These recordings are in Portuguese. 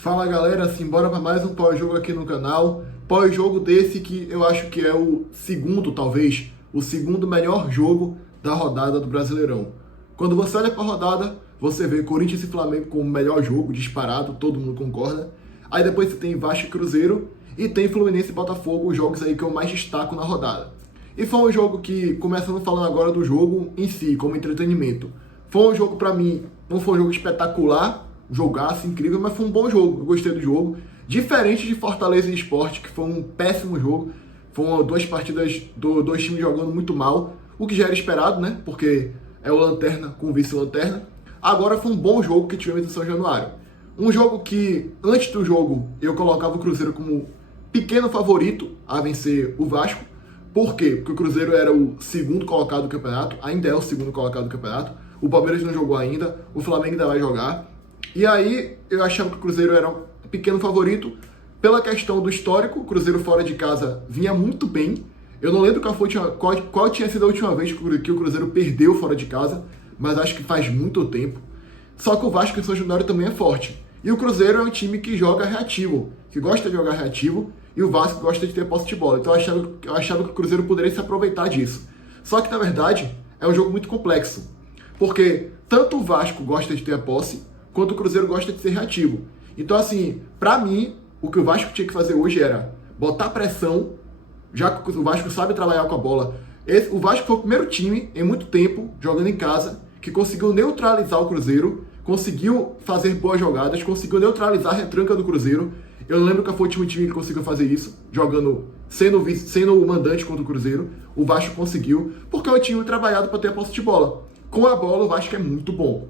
Fala galera, simbora para mais um pós-jogo aqui no canal. Pós-jogo desse que eu acho que é o segundo, talvez, o segundo melhor jogo da rodada do Brasileirão. Quando você olha para a rodada, você vê Corinthians e Flamengo como o melhor jogo, disparado, todo mundo concorda. Aí depois você tem Vasco e Cruzeiro e tem Fluminense e Botafogo, os jogos aí que eu mais destaco na rodada. E foi um jogo que, começando falando agora do jogo em si, como entretenimento, foi um jogo para mim, não foi um jogo espetacular, jogaço, incrível, mas foi um bom jogo, eu gostei do jogo. Diferente de Fortaleza e Sport, que foi um péssimo jogo, foram duas partidas, dois times jogando muito mal, o que já era esperado, né, porque é o Lanterna com o vice-Lanterna. Agora foi um bom jogo que tivemos em São Januário. Um jogo que, antes do jogo, eu colocava o Cruzeiro como pequeno favorito a vencer o Vasco. Por quê? Porque o Cruzeiro era o segundo colocado do campeonato, ainda é o segundo colocado do campeonato. O Palmeiras não jogou ainda, o Flamengo ainda vai jogar. E aí eu achava que o Cruzeiro era um pequeno favorito pela questão do histórico. O Cruzeiro fora de casa vinha muito bem. Eu não lembro qual tinha sido a última vez que o Cruzeiro perdeu fora de casa, mas acho que faz muito tempo. Só que o Vasco e o São Januário também é forte. E o Cruzeiro é um time que joga reativo, que gosta de jogar reativo, e o Vasco gosta de ter posse de bola. Então eu achava que o Cruzeiro poderia se aproveitar disso. Só que, na verdade, é um jogo muito complexo. Porque tanto o Vasco gosta de ter a posse, quanto o Cruzeiro gosta de ser reativo. Então, assim, pra mim, o que o Vasco tinha que fazer hoje era botar pressão, já que o Vasco sabe trabalhar com a bola. O Vasco foi o primeiro time, em muito tempo, jogando em casa, que conseguiu neutralizar o Cruzeiro, conseguiu fazer boas jogadas, conseguiu neutralizar a retranca do Cruzeiro. Eu não lembro que foi o último time que conseguiu fazer isso, jogando, sendo o mandante contra o Cruzeiro. O Vasco conseguiu, porque é um time trabalhado para ter a posse de bola. Com a bola, o Vasco é muito bom.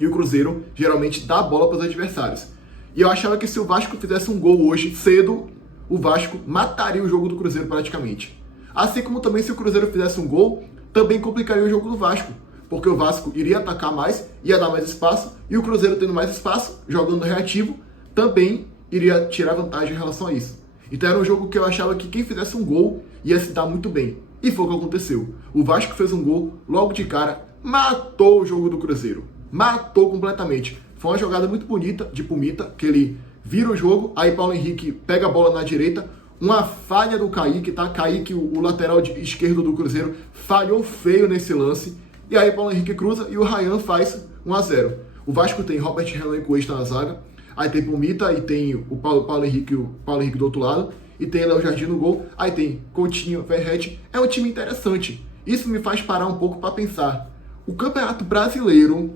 E o Cruzeiro geralmente dá a bola para os adversários. E eu achava que se o Vasco fizesse um gol hoje, cedo, o Vasco mataria o jogo do Cruzeiro praticamente. Assim como também se o Cruzeiro fizesse um gol, também complicaria o jogo do Vasco. Porque o Vasco iria atacar mais, ia dar mais espaço, e o Cruzeiro tendo mais espaço, jogando reativo, também iria tirar vantagem em relação a isso. Então era um jogo que eu achava que quem fizesse um gol ia se dar muito bem. E foi o que aconteceu. O Vasco fez um gol, logo de cara, matou o jogo do Cruzeiro. Matou completamente. Foi uma jogada muito bonita de Pumita, que ele vira o jogo, aí Paulo Henrique pega a bola na direita, uma falha do Kaique, tá? Kaique, o lateral esquerdo do Cruzeiro, falhou feio nesse lance, e aí Paulo Henrique cruza e o Ryan faz 1-0. O Vasco tem Robert Renan e Cuesta na zaga, aí tem Pumita e tem o Paulo Henrique do outro lado, e tem Léo Jardim no gol, aí tem Coutinho, Verratti. É um time interessante. Isso me faz parar um pouco para pensar. O Campeonato Brasileiro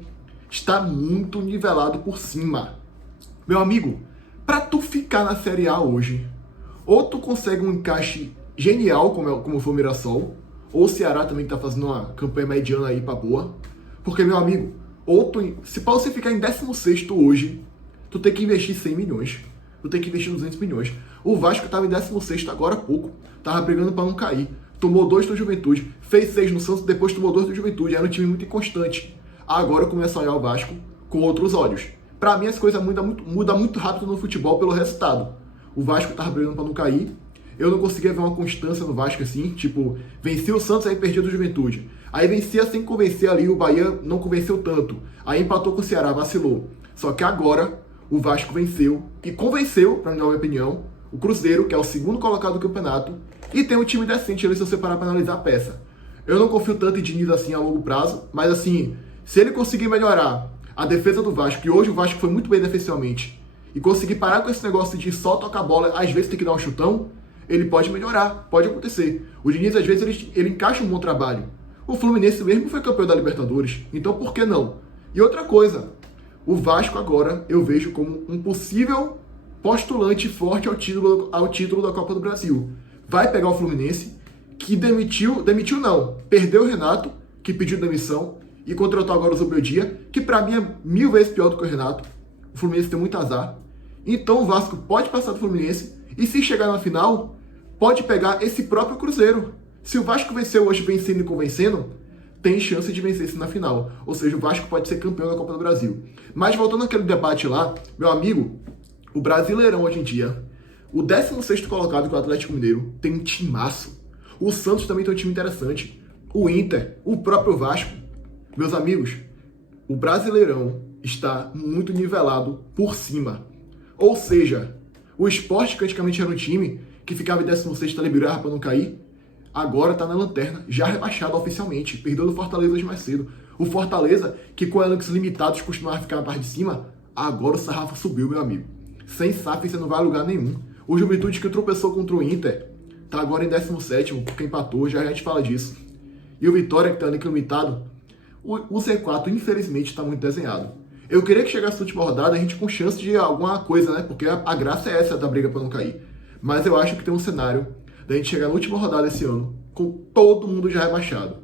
está muito nivelado por cima. Meu amigo, para tu ficar na Série A hoje, ou tu consegue um encaixe genial, como foi o Mirassol, ou o Ceará também está fazendo uma campanha mediana aí para boa. Porque, meu amigo, se para você ficar em 16º hoje, tu tem que investir 100 milhões. Tu tem que investir 200 milhões. O Vasco estava em 16º agora há pouco. Tava brigando para não cair. Tomou 2 do Juventude, fez 6 no Santos, depois tomou 2 do Juventude. Era um time muito inconstante. Agora eu começo a olhar o Vasco com outros olhos. Pra mim as coisas mudam muito rápido no futebol pelo resultado. O Vasco tava brigando para não cair. Eu não conseguia ver uma constância no Vasco assim. Tipo, vencia o Santos, aí perdia do Juventude. Aí vencia sem convencer ali, o Bahia não convenceu tanto. Aí empatou com o Ceará, vacilou. Só que agora o Vasco venceu e convenceu, pra minha opinião, o Cruzeiro, que é o segundo colocado do campeonato, e tem um time decente ali se você parar pra analisar a peça. Eu não confio tanto em Diniz assim a longo prazo, mas assim, se ele conseguir melhorar a defesa do Vasco, e hoje o Vasco foi muito bem defensivamente, e conseguir parar com esse negócio de só tocar a bola, às vezes tem que dar um chutão, ele pode melhorar, pode acontecer. O Diniz, às vezes, ele encaixa um bom trabalho. O Fluminense mesmo foi campeão da Libertadores, então por que não? E outra coisa, o Vasco agora eu vejo como um possível postulante forte ao título da Copa do Brasil. Vai pegar o Fluminense, que demitiu não, perdeu o Renato, que pediu demissão, e contratou agora o Zubeldia, que pra mim é 1000 vezes pior do que o Renato. O Fluminense tem muito azar. Então o Vasco pode passar do Fluminense, e se chegar na final, pode pegar esse próprio Cruzeiro. Se o Vasco venceu hoje vencendo e convencendo, tem chance de vencer isso na final. Ou seja, o Vasco pode ser campeão da Copa do Brasil. Mas voltando àquele debate lá, meu amigo, o Brasileirão hoje em dia, o 16º colocado, que é o Atlético Mineiro, tem um timaço. O Santos também tem um time interessante. O Inter, o próprio Vasco. Meus amigos, o Brasileirão está muito nivelado por cima. Ou seja, o Sport, que antigamente era um time que ficava em 16º ali, brigava para não cair, agora está na lanterna, já rebaixado oficialmente, perdeu do Fortaleza hoje mais cedo. O Fortaleza, que com elencos limitados costumava ficar na parte de cima, agora o sarrafo subiu, meu amigo. Sem SAF você não vai a lugar nenhum. O Juventude, que tropeçou contra o Inter, tá agora em 17º, porque empatou, já a gente fala disso. E o Vitória, que tá elenco limitado, o Z4, infelizmente, está muito desenhado. Eu queria que chegasse a última rodada, a gente com chance de alguma coisa, né? Porque a graça é essa da briga para não cair. Mas eu acho que tem um cenário da gente chegar na última rodada esse ano, com todo mundo já rebaixado.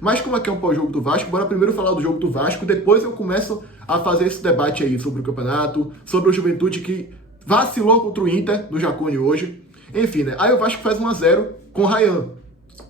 Mas como aqui é um pós-jogo do Vasco, bora primeiro falar do jogo do Vasco, depois eu começo a fazer esse debate aí sobre o campeonato, sobre o Juventude que vacilou contra o Inter no Jacone hoje. Enfim, né? Aí o Vasco faz 1-0 com o Ryan,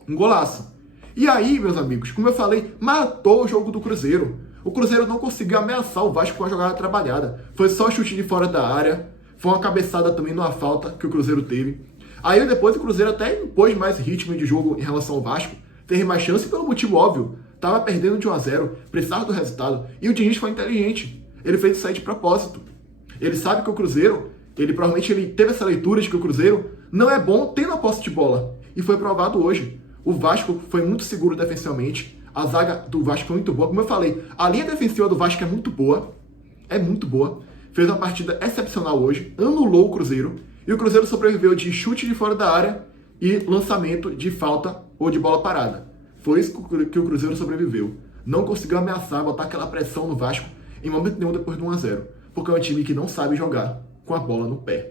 um golaço. E aí, meus amigos, como eu falei, matou o jogo do Cruzeiro. O Cruzeiro não conseguiu ameaçar o Vasco com a jogada trabalhada. Foi só chute de fora da área, foi uma cabeçada também numa falta que o Cruzeiro teve. Aí depois o Cruzeiro até impôs mais ritmo de jogo em relação ao Vasco, teve mais chance pelo motivo óbvio. Tava perdendo de 1-0, precisava do resultado. E o Diniz foi inteligente. Ele fez isso aí de propósito. Ele sabe que o Cruzeiro, provavelmente ele teve essa leitura de que o Cruzeiro não é bom tendo a posse de bola. E foi provado hoje. O Vasco foi muito seguro defensivamente. A zaga do Vasco foi muito boa. Como eu falei, a linha defensiva do Vasco é muito boa. É muito boa. Fez uma partida excepcional hoje. Anulou o Cruzeiro. E o Cruzeiro sobreviveu de chute de fora da área e lançamento de falta ou de bola parada. Foi isso que o Cruzeiro sobreviveu. Não conseguiu ameaçar, botar aquela pressão no Vasco em momento nenhum depois do 1-0. Porque é um time que não sabe jogar com a bola no pé.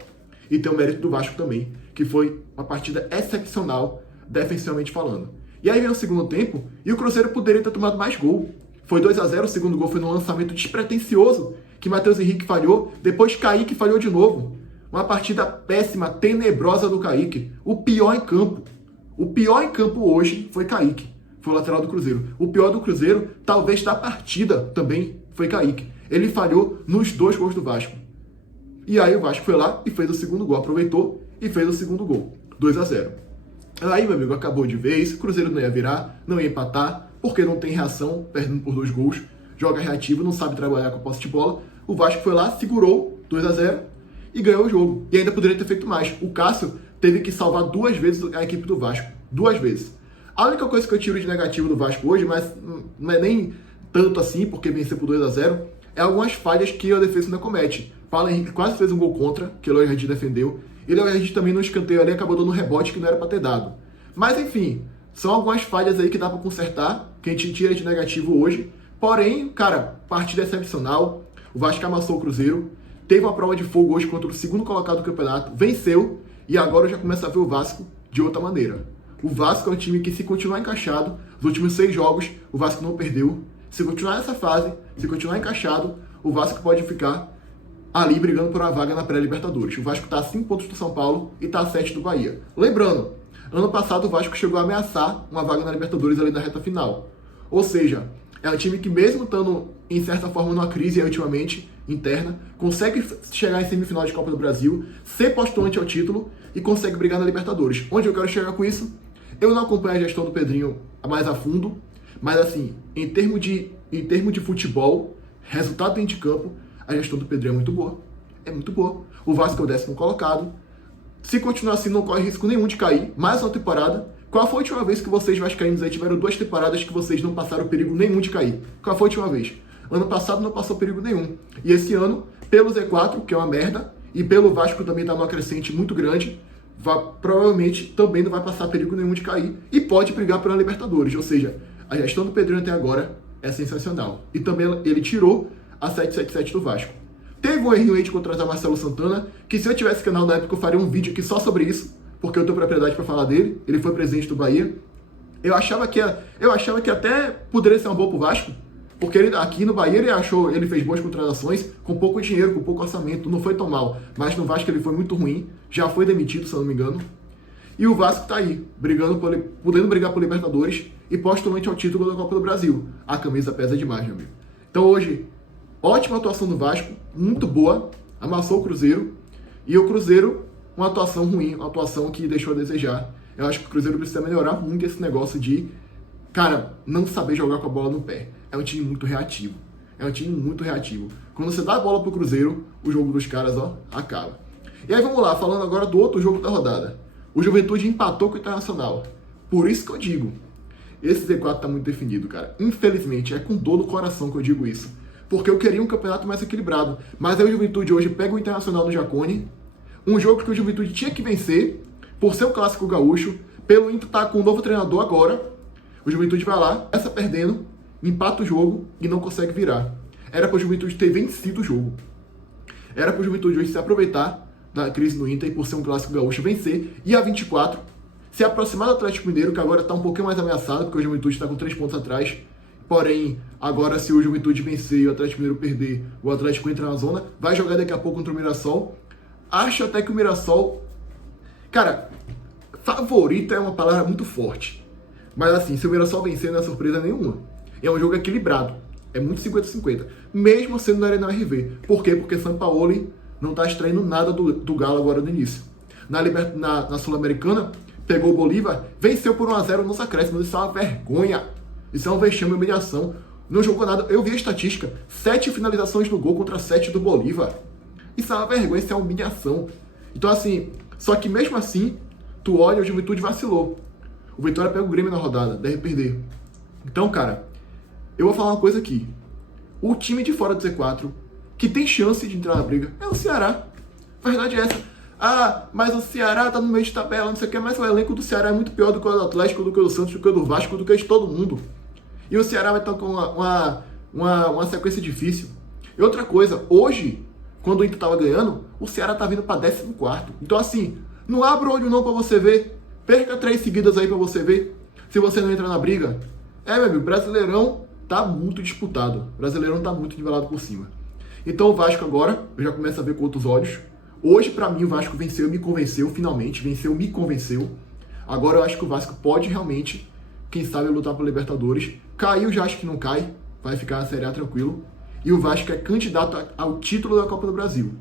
E tem o mérito do Vasco também, que foi uma partida excepcional, defensivamente falando. E aí vem o segundo tempo, e o Cruzeiro poderia ter tomado mais gol. Foi 2-0, o segundo gol foi num lançamento despretensioso, que Matheus Henrique falhou, depois Kaique falhou de novo. Uma partida péssima, tenebrosa do Kaique. O pior em campo. O pior em campo hoje foi Kaique. Foi o lateral do Cruzeiro. O pior do Cruzeiro, talvez da partida também, foi Kaique. Ele falhou nos 2 gols do Vasco. E aí o Vasco foi lá e fez o segundo gol. Aproveitou e fez o segundo gol. 2-0. Aí, meu amigo, acabou de vez. O Cruzeiro não ia virar, não ia empatar, porque não tem reação, perdendo por 2 gols. Joga reativo, não sabe trabalhar com a posse de bola. O Vasco foi lá, segurou 2-0 e ganhou o jogo. E ainda poderia ter feito mais. O Cássio teve que salvar 2 vezes a equipe do Vasco. 2 vezes. A única coisa que eu tiro de negativo do Vasco hoje, mas não é nem tanto assim, porque venceu por 2-0, é algumas falhas que a defesa ainda comete. Paulo Henrique quase fez um gol contra, que o Léo Jardim defendeu. E o Léo Jardim também no escanteio ali acabou dando um rebote que não era para ter dado. Mas enfim, são algumas falhas aí que dá para consertar, que a gente tira de negativo hoje. Porém, cara, partida excepcional. O Vasco amassou o Cruzeiro. Teve uma prova de fogo hoje contra o segundo colocado do campeonato. Venceu. E agora eu já começo a ver o Vasco de outra maneira. O Vasco é um time que, se continuar encaixado, nos últimos 6 jogos, o Vasco não perdeu. Se continuar nessa fase, se continuar encaixado, o Vasco pode ficar ali brigando por uma vaga na pré-Libertadores. O Vasco está a 5 pontos do São Paulo e está a 7 do Bahia. Lembrando, ano passado o Vasco chegou a ameaçar uma vaga na Libertadores ali na reta final. Ou seja, é um time que, mesmo estando em certa forma numa crise aí, ultimamente, interna, consegue chegar em semifinal de Copa do Brasil, ser postulante ao título e consegue brigar na Libertadores. Onde eu quero chegar com isso? Eu não acompanho a gestão do Pedrinho mais a fundo, mas assim, em termos de futebol, resultado dentro de campo, a gestão do Pedrinho é muito boa. É muito boa. O Vasco é o 10º colocado. Se continuar assim, não corre risco nenhum de cair. Mais uma temporada. Qual foi a última vez que vocês vascaínos aí tiveram 2 temporadas que vocês não passaram perigo nenhum de cair? Qual foi a última vez? Ano passado não passou perigo nenhum. E esse ano, pelo Z4, que é uma merda, e pelo Vasco também está numa crescente muito grande, provavelmente também não vai passar perigo nenhum de cair e pode brigar pela Libertadores. Ou seja, a gestão do Pedrinho até agora é sensacional. E também ele tirou a 777 do Vasco. Teve um erro de contratar Marcelo Santana, que se eu tivesse canal na época eu faria um vídeo aqui só sobre isso, porque eu tenho propriedade para falar dele. Ele foi presidente do Bahia. Eu achava que até poderia ser uma boa pro Vasco, porque ele, aqui no Bahia ele fez boas contratações com pouco dinheiro, com pouco orçamento, não foi tão mal. Mas no Vasco ele foi muito ruim, já foi demitido, se eu não me engano. E o Vasco tá aí, podendo brigar por Libertadores e postulante ao título da Copa do Brasil. A camisa pesa demais, meu amigo. Então hoje, ótima atuação do Vasco, muito boa, amassou o Cruzeiro. E o Cruzeiro, uma atuação ruim, uma atuação que deixou a desejar. Eu acho que o Cruzeiro precisa melhorar muito esse negócio de, cara, não saber jogar com a bola no pé. É um time muito reativo. É um time muito reativo. Quando você dá a bola pro Cruzeiro, o jogo dos caras, ó, acaba. E aí vamos lá, falando agora do outro jogo da rodada. O Juventude empatou com o Internacional. Por isso que eu digo, esse Z4 tá muito definido, cara. Infelizmente, é com dor no coração que eu digo isso. Porque eu queria um campeonato mais equilibrado. Mas aí o Juventude hoje pega o Internacional no Jacone. Um jogo que o Juventude tinha que vencer, por ser um clássico gaúcho. Pelo Inter tá com um novo treinador agora. O Juventude vai lá, começa perdendo, empata o jogo e não consegue virar. Era para o Juventude ter vencido o jogo. Era para o Juventude hoje se aproveitar da crise no Inter e por ser um clássico gaúcho vencer. E a 24, se aproximar do Atlético Mineiro, que agora está um pouquinho mais ameaçado, porque o Juventude está com 3 pontos atrás. Porém, agora se o Juventude vencer e o Atlético Mineiro perder, o Atlético entra na zona, vai jogar daqui a pouco contra o Mirassol. Acho até que o Mirassol... Cara, favorito é uma palavra muito forte. Mas assim, se o Mirassol vencer não é surpresa nenhuma. É um jogo equilibrado. É muito 50-50. Mesmo sendo na Arena RV. Por quê? Porque Sampaoli não está extraindo nada do Galo agora no início. Na Sul-Americana, pegou o Bolívar, venceu por 1-0 nos acréscimos. Isso é uma vergonha. Isso é um vexame, humilhação. Não jogou nada. Eu vi a estatística. 7 finalizações no gol contra 7 do Bolívar. Isso é uma vergonha, isso é uma humilhação. Então assim, só que mesmo assim, tu olha, o Juventude vacilou. O Vitória pega o Grêmio na rodada, deve perder. Então, cara, eu vou falar uma coisa aqui. O time de fora do Z4, que tem chance de entrar na briga, é o Ceará. A verdade é essa. Ah, mas o Ceará tá no meio de tabela, não sei o que, mas o elenco do Ceará é muito pior do que o do Atlético, do que o do Santos, do que o do Vasco, do que o de todo mundo. E o Ceará vai estar com uma sequência difícil. E outra coisa, hoje, quando o Inter tava ganhando, o Ceará tá vindo pra 14º. Então assim, não abra o olho não pra você ver. Perca 3 seguidas aí pra você ver se você não entra na briga. Meu amigo, Brasileirão tá muito disputado. Brasileirão tá muito nivelado por cima. Então o Vasco agora, eu já começo a ver com outros olhos. Hoje, pra mim, o Vasco venceu e me convenceu, finalmente. Venceu, me convenceu. Agora eu acho que o Vasco pode realmente, quem sabe, lutar pro Libertadores. Caiu, já acho que não cai. Vai ficar na Série A tranquilo. E o Vasco é candidato ao título da Copa do Brasil.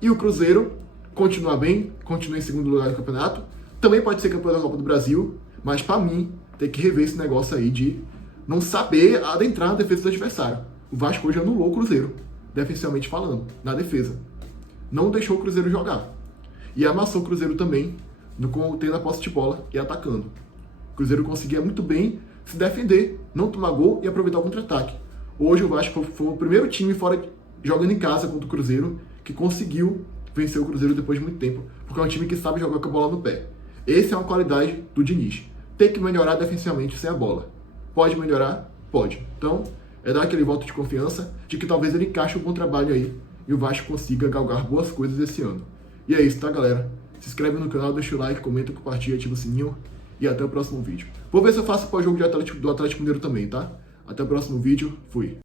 E o Cruzeiro continua bem, continua em segundo lugar do campeonato. Também pode ser campeão da Copa do Brasil, mas pra mim tem que rever esse negócio aí de não saber adentrar na defesa do adversário. O Vasco hoje anulou o Cruzeiro, defensivamente falando, na defesa. Não deixou o Cruzeiro jogar. E amassou o Cruzeiro também, tendo a posse de bola e atacando. O Cruzeiro conseguia muito bem se defender, não tomar gol e aproveitar o contra-ataque. Hoje o Vasco foi o primeiro time fora jogando em casa contra o Cruzeiro que conseguiu vencer o Cruzeiro depois de muito tempo, porque é um time que sabe jogar com a bola no pé. Essa é uma qualidade do Diniz. Tem que melhorar defensivamente sem a bola. Pode melhorar? Pode. Então, é dar aquele voto de confiança de que talvez ele encaixe um bom trabalho aí e o Vasco consiga galgar boas coisas esse ano. E é isso, tá, galera? Se inscreve no canal, deixa o like, comenta, compartilha, ativa o sininho e até o próximo vídeo. Vou ver se eu faço pós-jogo do Atlético Mineiro também, tá? Até o próximo vídeo. Fui.